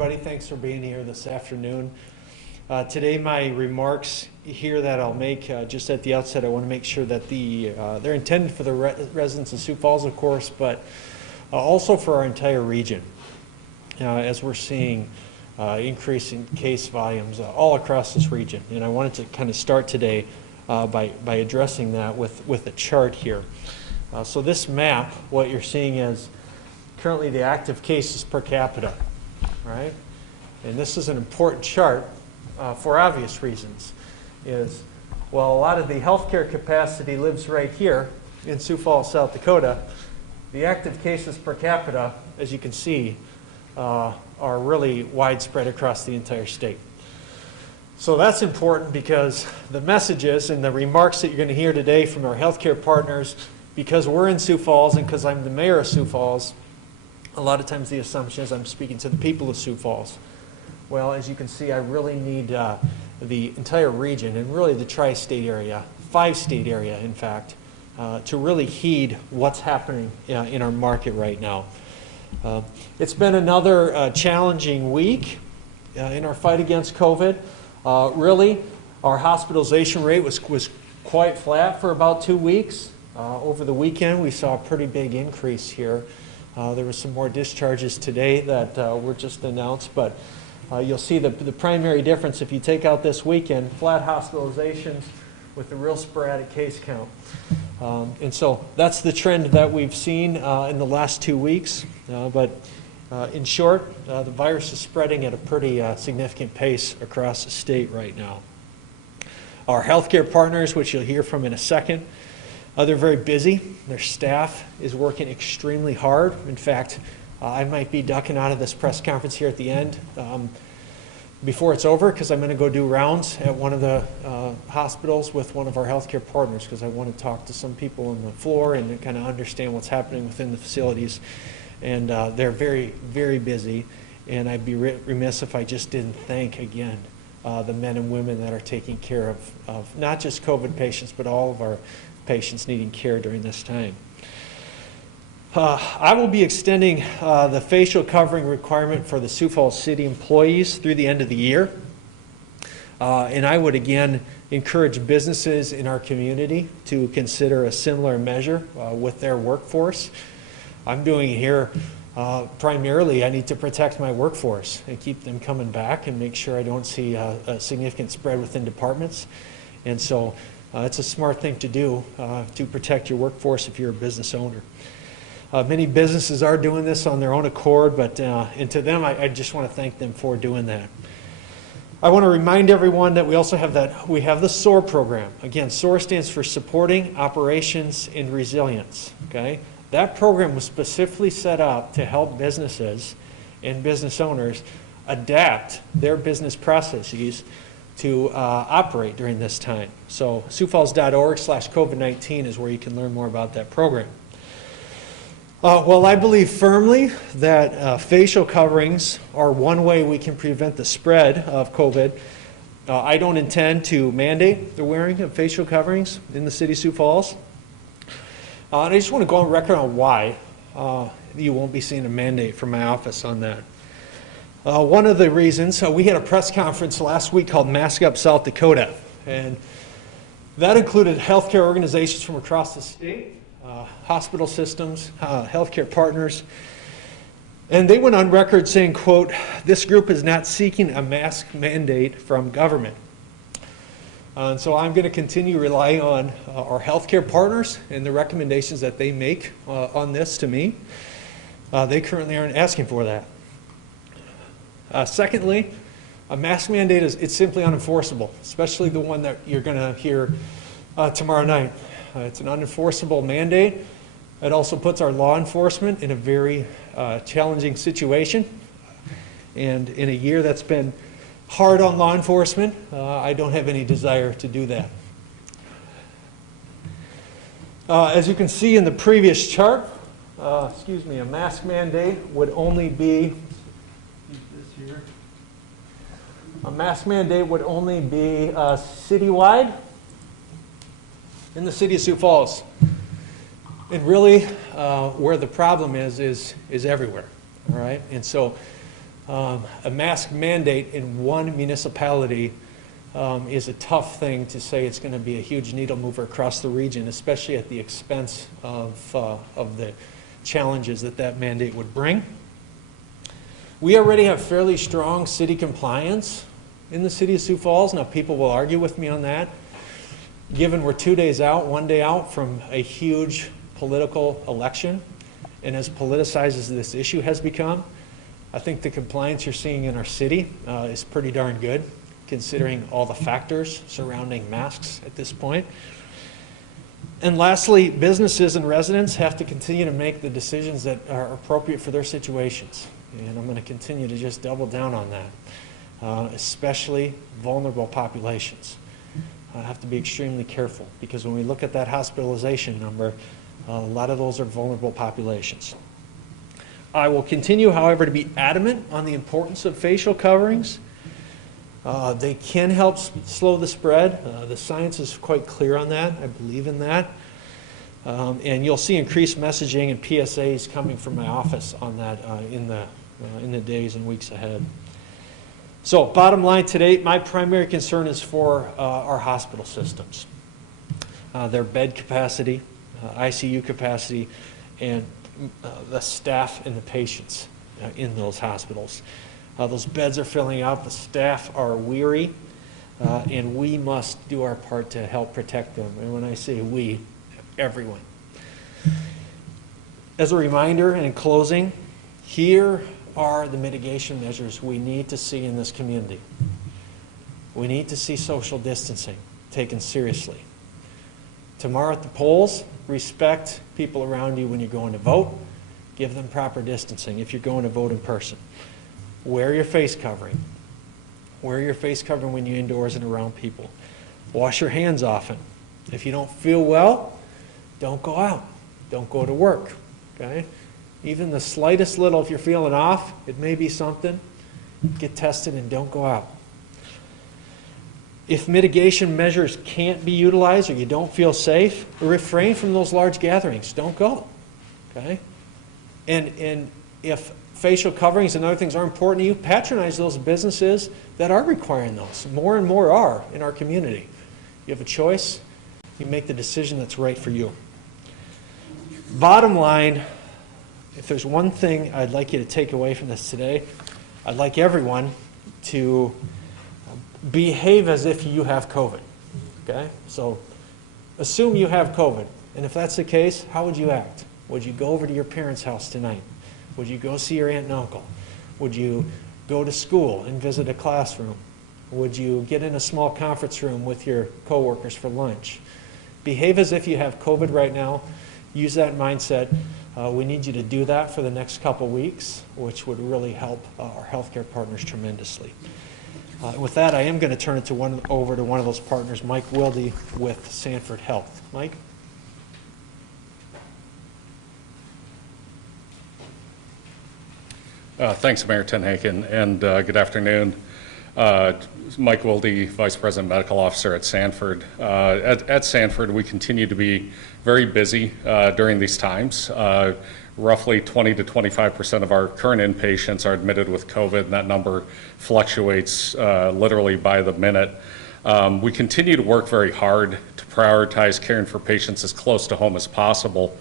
everybody. Thanks for being here this afternoon. Today, my remarks here that I'll make just at the outset, I want to make sure that they're intended for the residents of Sioux Falls, of course, but also for our entire region. As we're seeing increasing case volumes all across this region. And I wanted to kind of start today by addressing that with a chart here. So this map, what you're seeing is currently the active cases per capita, right? And this is an important chart for obvious reasons. Well, a lot of the healthcare capacity lives right here in Sioux Falls, South Dakota. The active cases per capita, as you can see, are really widespread across the entire state. So that's important because the messages and the remarks that you're going to hear today from our healthcare partners, because we're in Sioux Falls and because I'm the mayor of Sioux Falls, a lot of times the assumption is I'm speaking to the people of Sioux Falls. Well, as you can see, I really need the entire region and really the tri-state area, 5-state area in fact, to really heed what's happening in our market right now. It's been another challenging week in our fight against COVID. Really, our hospitalization rate was quite flat for about 2 weeks. Over the weekend, we saw a pretty big increase here. There were some more discharges today that were just announced, but you'll see the primary difference if you take out this weekend, flat hospitalizations with a real sporadic case count. And so that's the trend that we've seen in the last 2 weeks. But in short, the virus is spreading at a pretty significant pace across the state right now. Our healthcare partners, which you'll hear from in a second, they're very busy. Their staff is working extremely hard. In fact, I might be ducking out of this press conference here at the end before it's over because I'm going to go do rounds at one of the hospitals with one of our healthcare partners because I want to talk to some people on the floor and kind of understand what's happening within the facilities. And they're very, very busy. And I'd be remiss if I just didn't thank again the men and women that are taking care of not just COVID patients, but all of our patients needing care during this time. I will be extending the facial covering requirement for the Sioux Falls City employees through the end of the year. And I would again encourage businesses in our community to consider a similar measure with their workforce. I'm doing it here primarily, I need to protect my workforce and keep them coming back and make sure I don't see a significant spread within departments. And so it's a smart thing to do to protect your workforce if you're a business owner. Many businesses are doing this on their own accord, but and to them, I just want to thank them for doing that. I want to remind everyone that we also have the SOAR program. Again, SOAR stands for Supporting Operations and Resilience. Okay, that program was specifically set up to help businesses and business owners adapt their business processes to operate during this time. So SiouxFalls.org/COVID-19 is where you can learn more about that program. Well, I believe firmly that facial coverings are one way we can prevent the spread of COVID. I don't intend to mandate the wearing of facial coverings in the city of Sioux Falls. And I just want to go on record on why you won't be seeing a mandate from my office on that. One of the reasons, we had a press conference last week called Mask Up South Dakota, and that included healthcare organizations from across the state, hospital systems, healthcare partners, and they went on record saying, quote, "This group is not seeking a mask mandate from government." And so I'm going to continue relying on our healthcare partners and the recommendations that they make on this to me. They currently aren't asking for that. Secondly, a mask mandate it's simply unenforceable, especially the one that you're going to hear tomorrow night. It's an unenforceable mandate. It also puts our law enforcement in a very challenging situation. And in a year that's been hard on law enforcement, I don't have any desire to do that. As you can see in the previous chart, a mask mandate would only be citywide in the city of Sioux Falls. And really, where the problem is everywhere. All right, and so A mask mandate in one municipality is a tough thing to say. It's going to be a huge needle mover across the region, especially at the expense of the challenges that mandate would bring. We already have fairly strong city compliance in the city of Sioux Falls. Now, people will argue with me on that. Given we're 2 days out, 1 day out from a huge political election, and as politicized as this issue has become, I think the compliance you're seeing in our city is pretty darn good, considering all the factors surrounding masks at this point. And lastly, businesses and residents have to continue to make the decisions that are appropriate for their situations. And I'm going to continue to just double down on that, especially vulnerable populations. I have to be extremely careful, because when we look at that hospitalization number, a lot of those are vulnerable populations. I will continue, however, to be adamant on the importance of facial coverings. They can help slow the spread. The science is quite clear on that. I believe in that. And you'll see increased messaging and PSAs coming from my office on that in the days and weeks ahead. So bottom line today, my primary concern is for our hospital systems. Their bed capacity, ICU capacity, and the staff and the patients in those hospitals. Those beds are filling out, the staff are weary, and we must do our part to help protect them. And when I say we, everyone. As a reminder and in closing, here are the mitigation measures we need to see in this community. We need to see social distancing taken seriously. Tomorrow at the polls, respect people around you when you're going to vote. Give them proper distancing if you're going to vote in person. Wear your face covering. Wear your face covering when you're indoors and around people. Wash your hands often. If you don't feel well, don't go out. Don't go to work. Okay? Even the slightest little, if you're feeling off, it may be something, get tested and don't go out. If mitigation measures can't be utilized or you don't feel safe, refrain from those large gatherings. Don't go. Okay? And if facial coverings and other things are important to you, patronize those businesses that are requiring those. More and more are in our community. You have a choice. You make the decision that's right for you. Bottom line, if there's one thing I'd like you to take away from this today, I'd like everyone to behave as if you have COVID. Okay? So assume you have COVID. And if that's the case, how would you act? Would you go over to your parents' house tonight? Would you go see your aunt and uncle? Would you go to school and visit a classroom? Would you get in a small conference room with your coworkers for lunch? Behave as if you have COVID right now. Use that mindset. We need you to do that for the next couple weeks, which would really help our healthcare partners tremendously. With that, I am going to turn it over to one of those partners, Mike Wilde with Sanford Health. Mike? Thanks, Mayor Tenhaken, and good afternoon. Mike Wilde, Vice President Medical Officer at Sanford. At Sanford, we continue to be very busy during these times. Roughly 20 to 25% of our current inpatients are admitted with COVID, and that number fluctuates literally by the minute. We continue to work very hard to prioritize caring for patients as close to home as possible.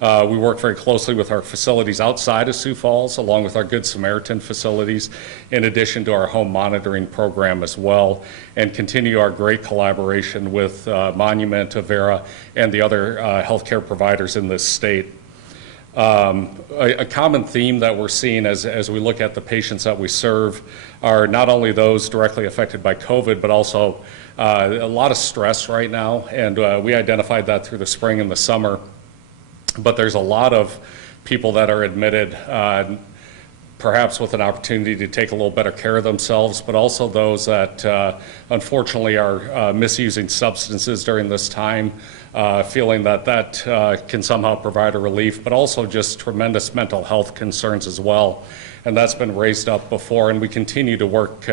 We work very closely with our facilities outside of Sioux Falls, along with our Good Samaritan facilities, in addition to our home monitoring program as well, and continue our great collaboration with Monument, Avera, and the other healthcare providers in this state. A common theme that we're seeing as we look at the patients that we serve are not only those directly affected by COVID, but also a lot of stress right now, and we identified that through the spring and the summer. But there's a lot of people that are admitted, perhaps with an opportunity to take a little better care of themselves, but also those that unfortunately are misusing substances during this time, feeling that can somehow provide a relief, but also just tremendous mental health concerns as well. And that's been raised up before, and we continue to work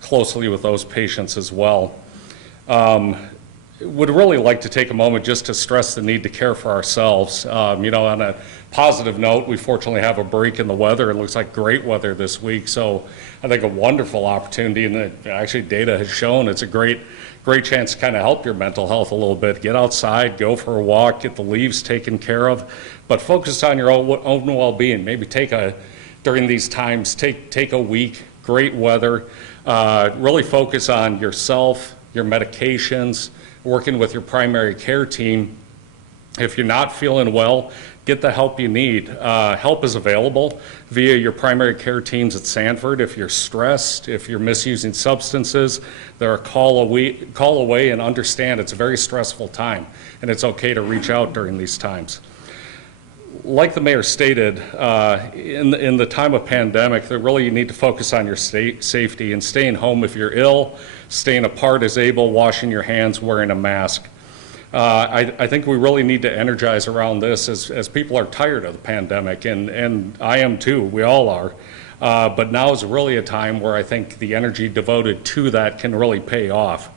closely with those patients as well. would really like to take a moment just to stress the need to care for ourselves. You know, on a positive note, we fortunately have a break in the weather. It looks like great weather this week, so I think a wonderful opportunity, and actually data has shown it's a great chance to kind of help your mental health a little bit. Get outside, go for a walk, get the leaves taken care of, but focus on your own well-being. Maybe during these times, take a week, great weather, really focus on yourself, your medications, working with your primary care team. If you're not feeling well, get the help you need. Help is available via your primary care teams at Sanford. If you're stressed, if you're misusing substances, they're a call away, and understand it's a very stressful time, and it's okay to reach out during these times. Like the mayor stated, in the time of pandemic, that really you need to focus on your safety and staying home if you're ill, staying apart as able, washing your hands, wearing a mask. I think we really need to energize around this as people are tired of the pandemic, and I am too, we all are. But now is really a time where I think the energy devoted to that can really pay off.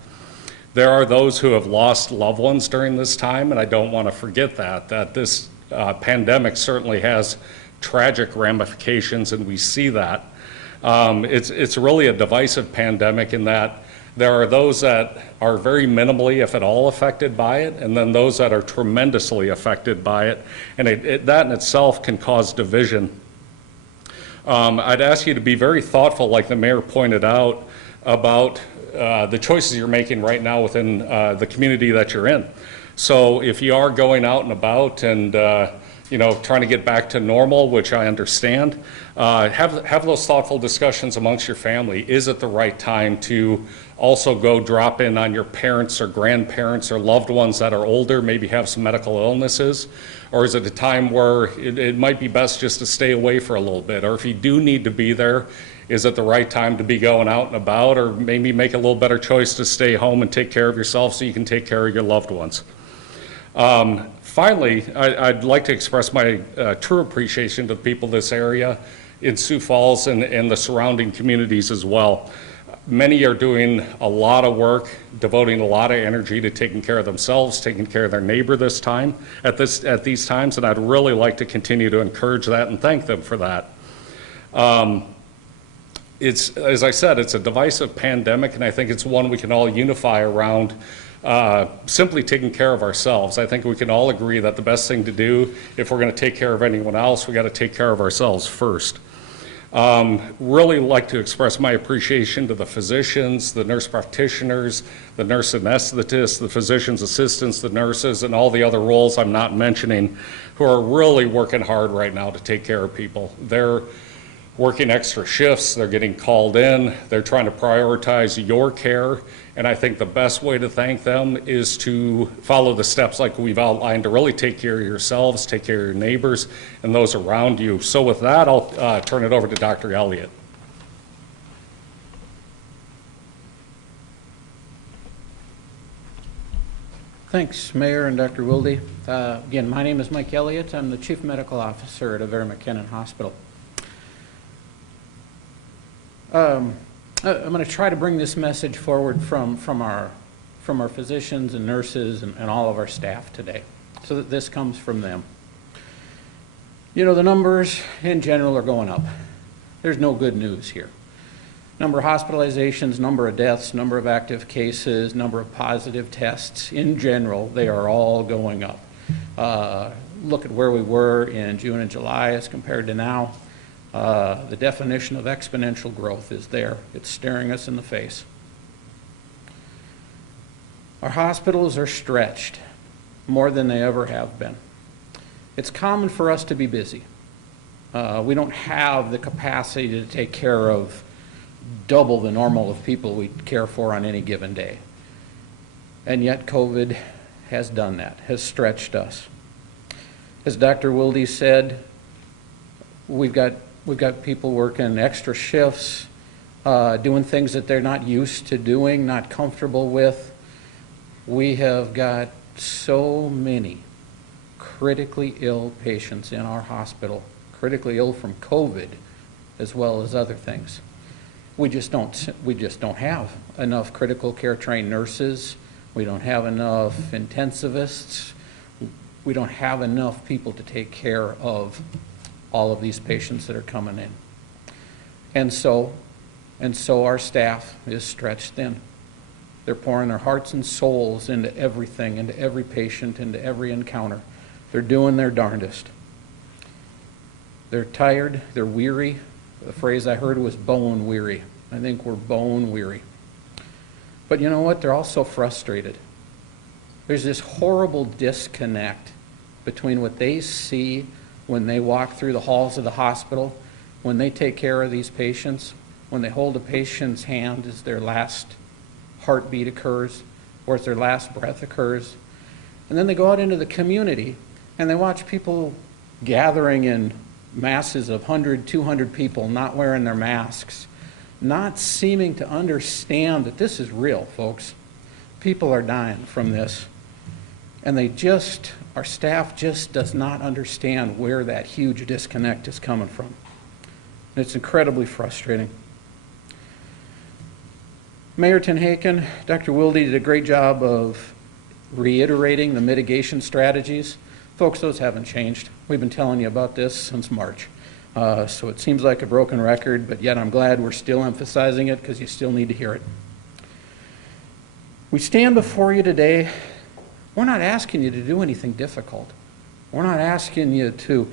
There are those who have lost loved ones during this time, and I don't want to forget that this pandemic certainly has tragic ramifications, and we see that. It's really a divisive pandemic in that there are those that are very minimally, if at all, affected by it, and then those that are tremendously affected by it, and that in itself can cause division. I'd ask you to be very thoughtful, like the mayor pointed out, about the choices you're making right now within the community that you're in. So if you are going out and about and trying to get back to normal, which I understand, have those thoughtful discussions amongst your family. Is it the right time to also go drop in on your parents or grandparents or loved ones that are older, maybe have some medical illnesses? Or is it a time where it might be best just to stay away for a little bit? Or if you do need to be there, is it the right time to be going out and about, or maybe make a little better choice to stay home and take care of yourself so you can take care of your loved ones? Finally, I'd like to express my true appreciation to the people of this area in Sioux Falls and the surrounding communities as well. Many are doing a lot of work, devoting a lot of energy to taking care of themselves, taking care of their neighbor at these times, and I'd really like to continue to encourage that and thank them for that. As I said, it's a divisive pandemic, and I think it's one we can all unify around. Simply taking care of ourselves. I think we can all agree that the best thing to do, if we're going to take care of anyone else, we got to take care of ourselves first. Really like to express my appreciation to the physicians, the nurse practitioners, the nurse anesthetists, the physician's assistants, the nurses, and all the other roles I'm not mentioning, who are really working hard right now to take care of people. They're working extra shifts, they're getting called in, they're trying to prioritize your care, and I think the best way to thank them is to follow the steps like we've outlined to really take care of yourselves, take care of your neighbors, and those around you. So with that, I'll turn it over to Dr. Elliott. Thanks, Mayor and Dr. Wilde. Again, my name is Mike Elliott. I'm the Chief Medical Officer at Avera McKinnon Hospital. I'm going to try to bring this message forward from our physicians and nurses and all of our staff today, so that this comes from them. You know, the numbers in general are going up. There's no good news here. Number of hospitalizations, number of deaths, number of active cases, number of positive tests, in general, they are all going up. Look at where we were in June and July as compared to now. The definition of exponential growth is there. It's staring us in the face. Our hospitals are stretched more than they ever have been. It's common for us to be busy. We don't have the capacity to take care of double the normal of people we care for on any given day. And yet COVID has done that, has stretched us. As Dr. Wilde said, we've got people working extra shifts, doing things that they're not used to doing, not comfortable with. We have got so many critically ill patients in our hospital, critically ill from COVID as well as other things. We just don't have enough critical care trained nurses We don't have enough intensivists. We don't have enough people to take care of all of these patients that are coming in. And so our staff is stretched thin. They're pouring their hearts and souls into everything, into every patient, into every encounter. They're doing their darndest. They're tired, they're weary. The phrase I heard was bone weary. I think we're bone weary. But you know what? They're also frustrated. There's this horrible disconnect between what they see when they walk through the halls of the hospital, when they take care of these patients, when they hold a patient's hand as their last heartbeat occurs, or as their last breath occurs. And then they go out into the community and they watch people gathering in masses of 100, 200 people not wearing their masks, not seeming to understand that this is real, folks. People are dying from this. And our staff just does not understand where that huge disconnect is coming from. And it's incredibly frustrating. Mayor Tenhaken, Dr. Wilde did a great job of reiterating the mitigation strategies. Folks, those haven't changed. We've been telling you about this since March. So it seems like a broken record, but yet I'm glad we're still emphasizing it because you still need to hear it. We stand before you today. We're not asking you to do anything difficult. We're not asking you to,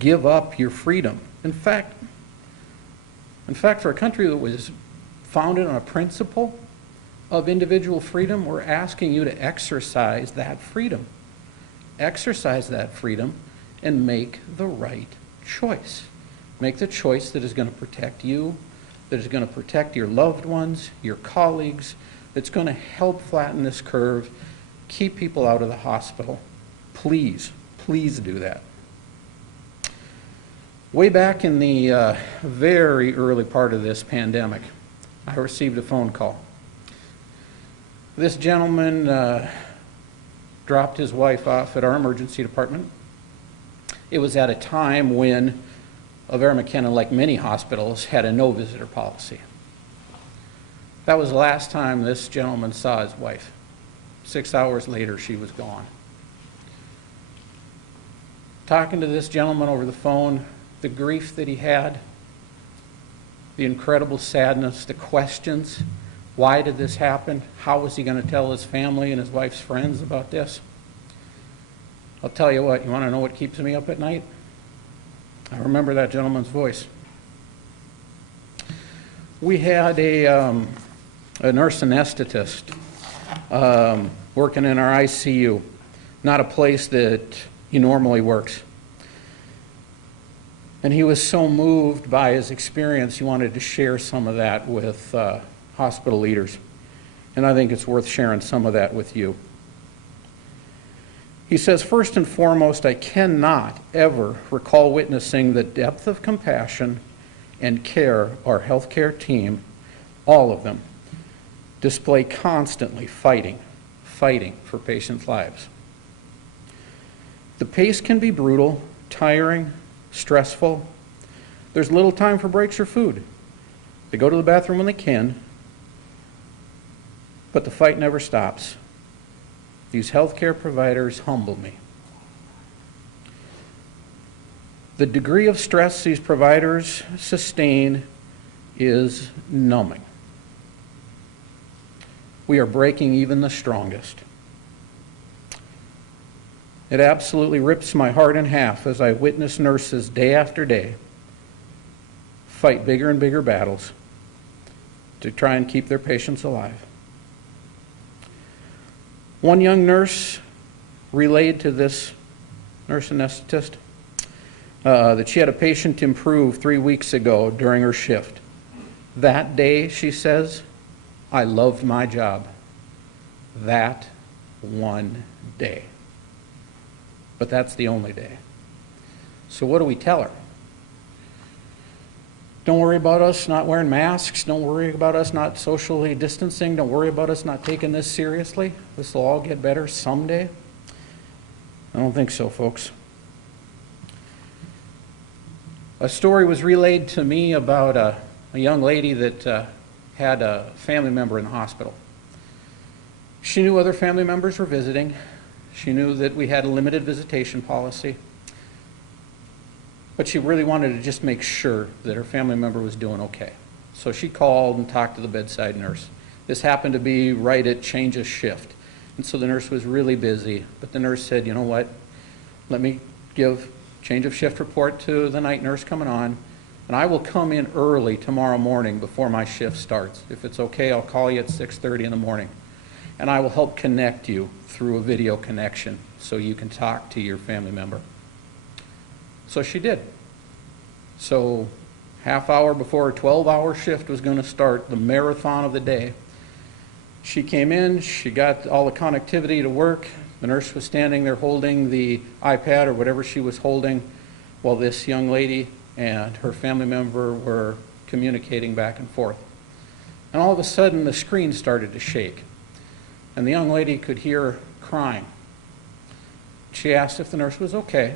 give up your freedom. In fact, for a country that was founded on a principle of individual freedom, we're asking you to exercise that freedom. Exercise that freedom and make the right choice. Make the choice that is going to protect you, that is going to protect your loved ones, your colleagues, that's going to help flatten this curve, keep people out of the hospital. Please, please do that. Way back in the very early part of this pandemic, I received a phone call. This gentleman dropped his wife off at our emergency department. It was at a time when Avera McKenna, like many hospitals, had a no-visitor policy. That was the last time this gentleman saw his wife. 6 hours later, she was gone. Talking to this gentleman over the phone, the grief that he had, the incredible sadness, the questions. Why did this happen? How was he going to tell his family and his wife's friends about this? I'll tell you what, you want to know what keeps me up at night? I remember that gentleman's voice. We had a nurse anesthetist working in our ICU, not a place that he normally works. And he was so moved by his experience, he wanted to share some of that with hospital leaders. And I think it's worth sharing some of that with you. He says, first and foremost, I cannot ever recall witnessing the depth of compassion and care our healthcare team, all of them, display constantly fighting for patients' lives. The pace can be brutal, tiring, stressful. There's little time for breaks or food. They go to the bathroom when they can, but the fight never stops. These healthcare providers humble me. The degree of stress these providers sustain is numbing. We are breaking even the strongest. It absolutely rips my heart in half as I witness nurses day after day fight bigger and bigger battles to try and keep their patients alive. One young nurse relayed to this nurse anesthetist that she had a patient improve 3 weeks ago during her shift. That day, she says, I loved my job. That one day. But that's the only day. So what do we tell her? Don't worry about us not wearing masks. Don't worry about us not socially distancing. Don't worry about us not taking this seriously. This will all get better someday. I don't think so, folks. A story was relayed to me about a young lady that had a family member in the hospital. She knew other family members were visiting. She knew that we had a limited visitation policy. But she really wanted to just make sure that her family member was doing okay. So she called and talked to the bedside nurse. This happened to be right at change of shift. And so the nurse was really busy. But the nurse said, you know what, let me give change of shift report to the night nurse coming on, and I will come in early tomorrow morning before my shift starts. If it's okay, I'll call you at 6:30 in the morning. And I will help connect you through a video connection so you can talk to your family member. So she did. So half hour before her 12-hour shift was going to start, the marathon of the day, she came in, she got all the connectivity to work. The nurse was standing there holding the iPad or whatever she was holding while this young lady and her family member were communicating back and forth. And all of a sudden, the screen started to shake. And the young lady could hear her crying. She asked if the nurse was okay.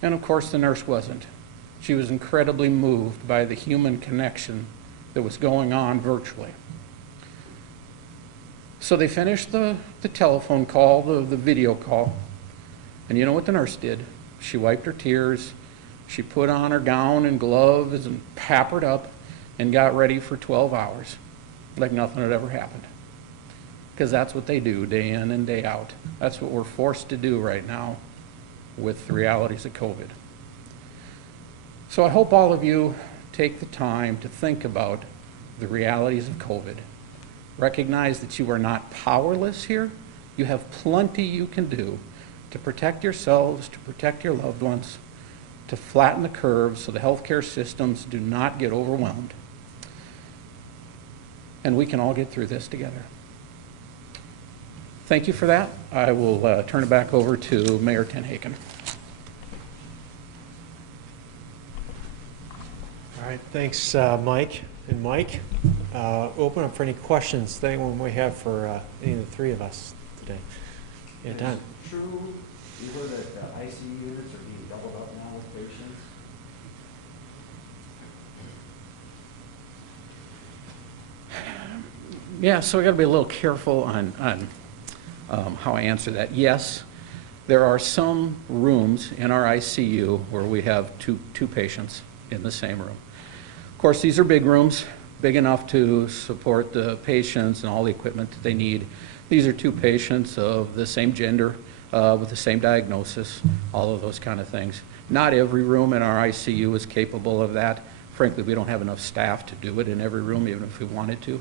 And of course, the nurse wasn't. She was incredibly moved by the human connection that was going on virtually. So they finished the telephone call, the video call. And you know what the nurse did? She wiped her tears. She put on her gown and gloves and pampered up and got ready for 12 hours like nothing had ever happened. Because that's what they do day in and day out. That's what we're forced to do right now with the realities of COVID. So I hope all of you take the time to think about the realities of COVID. Recognize that you are not powerless here. You have plenty you can do to protect yourselves, to protect your loved ones, to flatten the curve so the healthcare systems do not get overwhelmed. And we can all get through this together. Thank you for that. I will turn it back over to Mayor Tenhaken. All right, thanks, Mike. And Mike, open up for any questions that anyone might have for any of the three of us today. Yeah, Don. Is it true, you heard that ICU units are being doubled up now with patients? Yeah, so I got to be a little careful on how I answer that. Yes, there are some rooms in our ICU where we have two patients in the same room. Of course, these are big rooms, big enough to support the patients and all the equipment that they need. These are two patients of the same gender, with the same diagnosis, all of those kind of things. Not every room in our ICU is capable of that. Frankly, we don't have enough staff to do it in every room, even if we wanted to.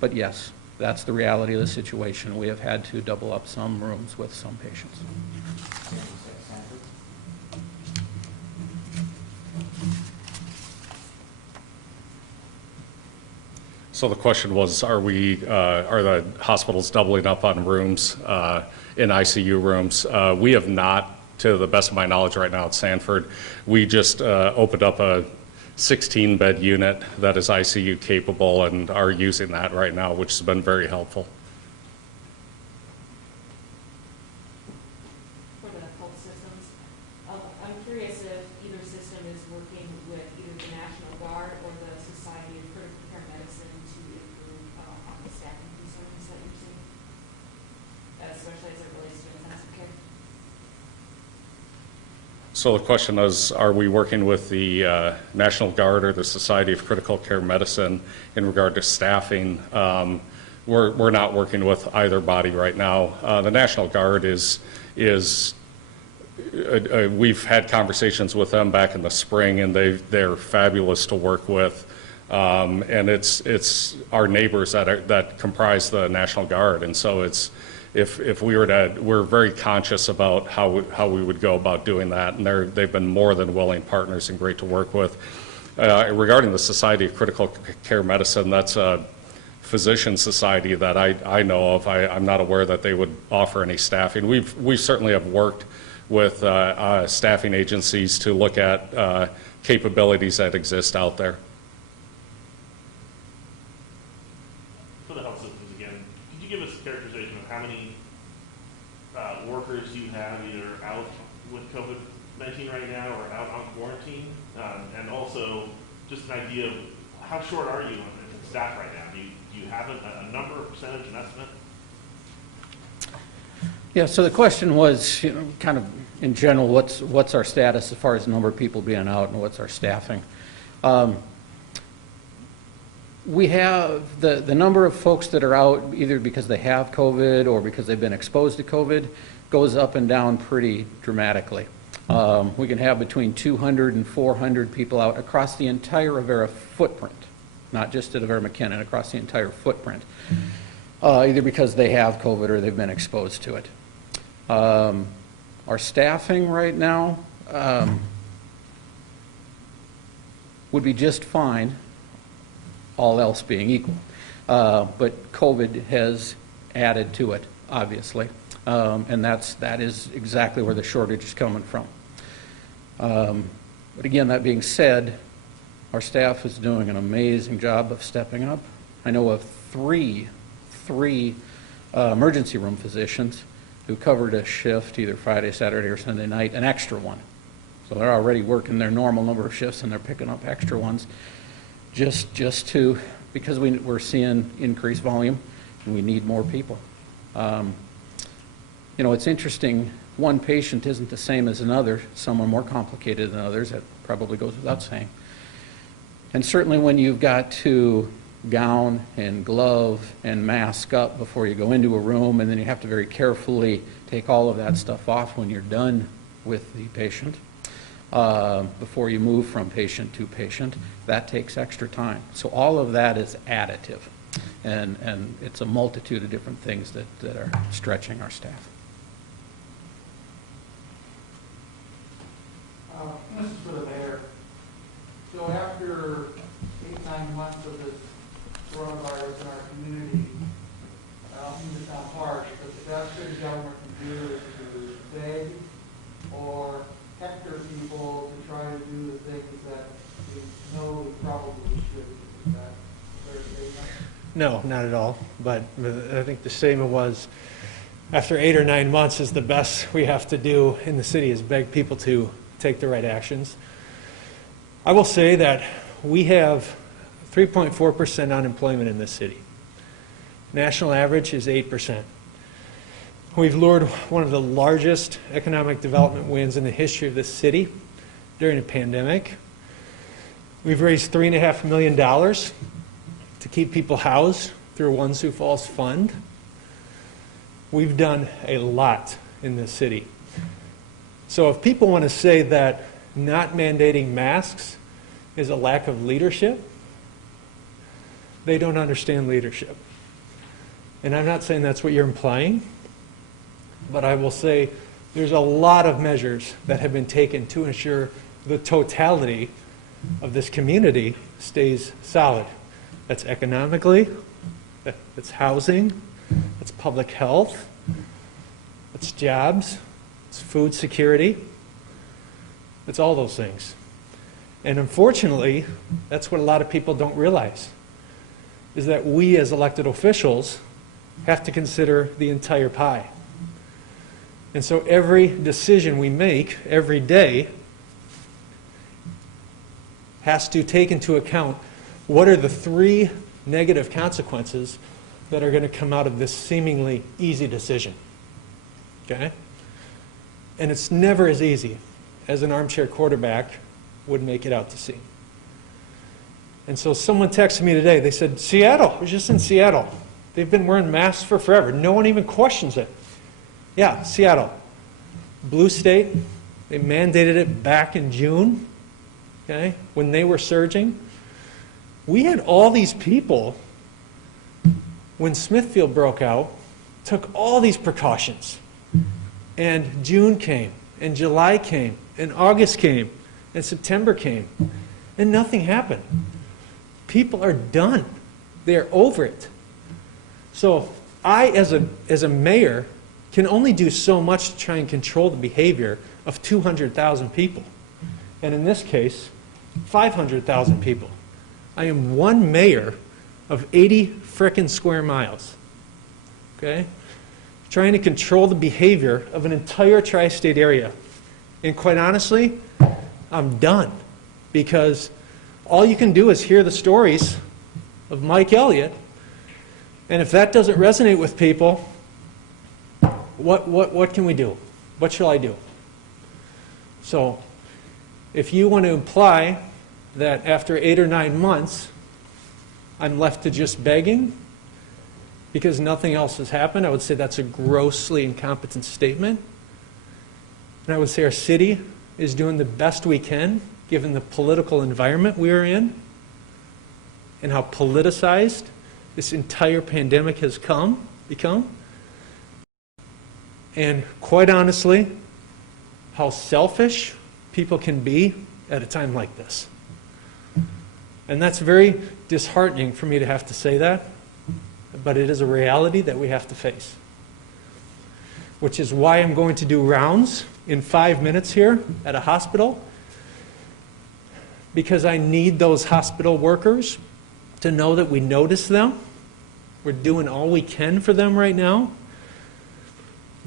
But yes, that's the reality of the situation. We have had to double up some rooms with some patients. So the question was, are the hospitals doubling up on rooms, in ICU rooms? We have not, to the best of my knowledge right now at Sanford. We just opened up a 16-bed unit that is ICU capable and are using that right now, which has been very helpful. For the health systems, I'm curious if either system is working with either the National Guard or the Society of Critical Care Medicine to improve on the staffing concerns that you're seeing, especially as it relates to intensive care. So the question is, are we working with the National Guard or the Society of Critical Care Medicine in regard to staffing? We're not working with either body right now. The National Guard we've had conversations with them back in the spring, and they're fabulous to work with. And it's our neighbors that comprise the National Guard, and so if we were we're very conscious about how we would go about doing that, and they've been more than willing partners and great to work with. Regarding the Society of Critical Care Medicine, that's a physician society that I know of. I'm not aware that they would offer any staffing. We certainly have worked with staffing agencies to look at capabilities that exist out there. For the health systems again, could you give us a characterization of how many workers you have either out with COVID-19 right now or out on quarantine? And also just an idea of how short are you in staff right now? Do you have a number, a percentage, an estimate? Yeah, so the question was, kind of in general, what's our status as far as the number of people being out and what's our staffing? We have the number of folks that are out either because they have COVID or because they've been exposed to COVID goes up and down pretty dramatically. We can have between 200 and 400 people out across the entire Avera footprint, not just at Avera McKinnon, across the entire footprint, either because they have COVID or they've been exposed to it. Our staffing right now would be just fine, all else being equal. But COVID has added to it, obviously, and that is exactly where the shortage is coming from. But again, that being said, our staff is doing an amazing job of stepping up. I know of three emergency room physicians who covered a shift either Friday, Saturday, or Sunday night, an extra one. So they're already working their normal number of shifts and they're picking up extra ones just to, because we're seeing increased volume and we need more people. It's interesting, one patient isn't the same as another. Some are more complicated than others. That probably goes without saying. And certainly when you've got to gown and glove and mask up before you go into a room, and then you have to very carefully take all of that stuff off when you're done with the patient before you move from patient to patient, that takes extra time. So all of that is additive, and it's a multitude of different things that are stretching our staff. This is for the mayor. So after 8-9 months of this coronavirus in our community, I don't mean to sound harsh, but the best thing the government can do is to beg or hector people to try to do the things that we know we probably should do. Is that a fair statement? No, not at all. But I think the statement was, after 8 or 9 months is the best we have to do in the city is beg people to take the right actions. I will say that we have 3.4% unemployment in this city. National average is 8%. We've lured one of the largest economic development wins in the history of this city during a pandemic. We've raised $3.5 million to keep people housed through One Sioux Falls Fund. We've done a lot in this city. So if people want to say that not mandating masks is a lack of leadership, they don't understand leadership. And I'm not saying that's what you're implying, but I will say there's a lot of measures that have been taken to ensure the totality of this community stays solid. That's economically, that's housing, that's public health, that's jobs, it's food security, it's all those things. And unfortunately, that's what a lot of people don't realize, is that we as elected officials have to consider the entire pie. And so every decision we make every day has to take into account what are the 3 negative consequences that are going to come out of this seemingly easy decision. Okay? And it's never as easy as an armchair quarterback would make it out to see. And so someone texted me today. They said, Seattle, I was just in Seattle. They've been wearing masks for forever. No one even questions it. Yeah, Seattle. Blue state. They mandated it back in June, okay, when they were surging. We had all these people, when Smithfield broke out, took all these precautions. And June came, and July came, and August came, and September came, and nothing happened. People are done. They're over it. So I, as a mayor, can only do so much to try and control the behavior of 200,000 people. And in this case, 500,000 people. I am one mayor of 80 frickin' square miles. Okay? Trying to control the behavior of an entire tri-state area. And quite honestly, I'm done. Because all you can do is hear the stories of Mike Elliott, and if that doesn't resonate with people, what can we do? What shall I do? So if you want to imply that after 8 or 9 months, I'm left to just begging because nothing else has happened, I would say that's a grossly incompetent statement. And I would say our city is doing the best we can given the political environment we are in and how politicized this entire pandemic has become. And quite honestly, how selfish people can be at a time like this. And that's very disheartening for me to have to say that, but it is a reality that we have to face. Which is why I'm going to do rounds in 5 minutes here at a hospital, because I need those hospital workers to know that we notice them. We're doing all we can for them right now.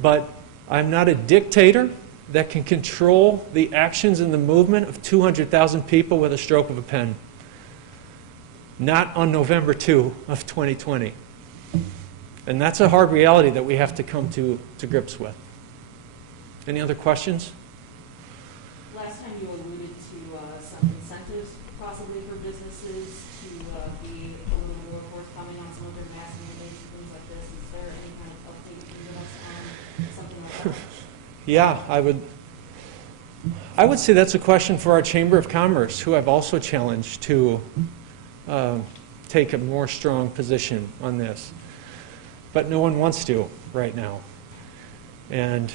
But I'm not a dictator that can control the actions and the movement of 200,000 people with a stroke of a pen. Not on November 2 of 2020. And that's a hard reality that we have to come to grips with. Any other questions? Last time you alluded to some incentives possibly for businesses to be a little more forthcoming on some of their mask mandates and things like this. Is there any kind of update you can give us on something like that? Yeah, I would say that's a question for our Chamber of Commerce, who I've also challenged to take a more strong position on this. But no one wants to right now. And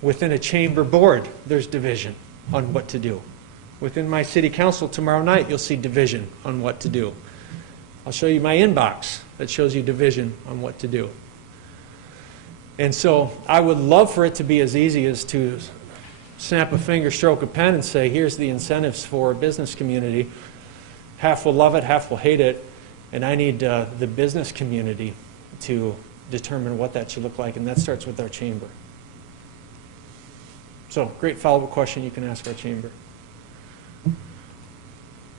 within a chamber board, there's division on what to do. Within my city council tomorrow night, you'll see division on what to do. I'll show you my inbox that shows you division on what to do. And so I would love for it to be as easy as to snap a finger, stroke a pen, and say, here's the incentives for a business community. Half will love it, half will hate it, and I need the business community to determine what that should look like, and that starts with our chamber. So, great follow-up question you can ask our chamber.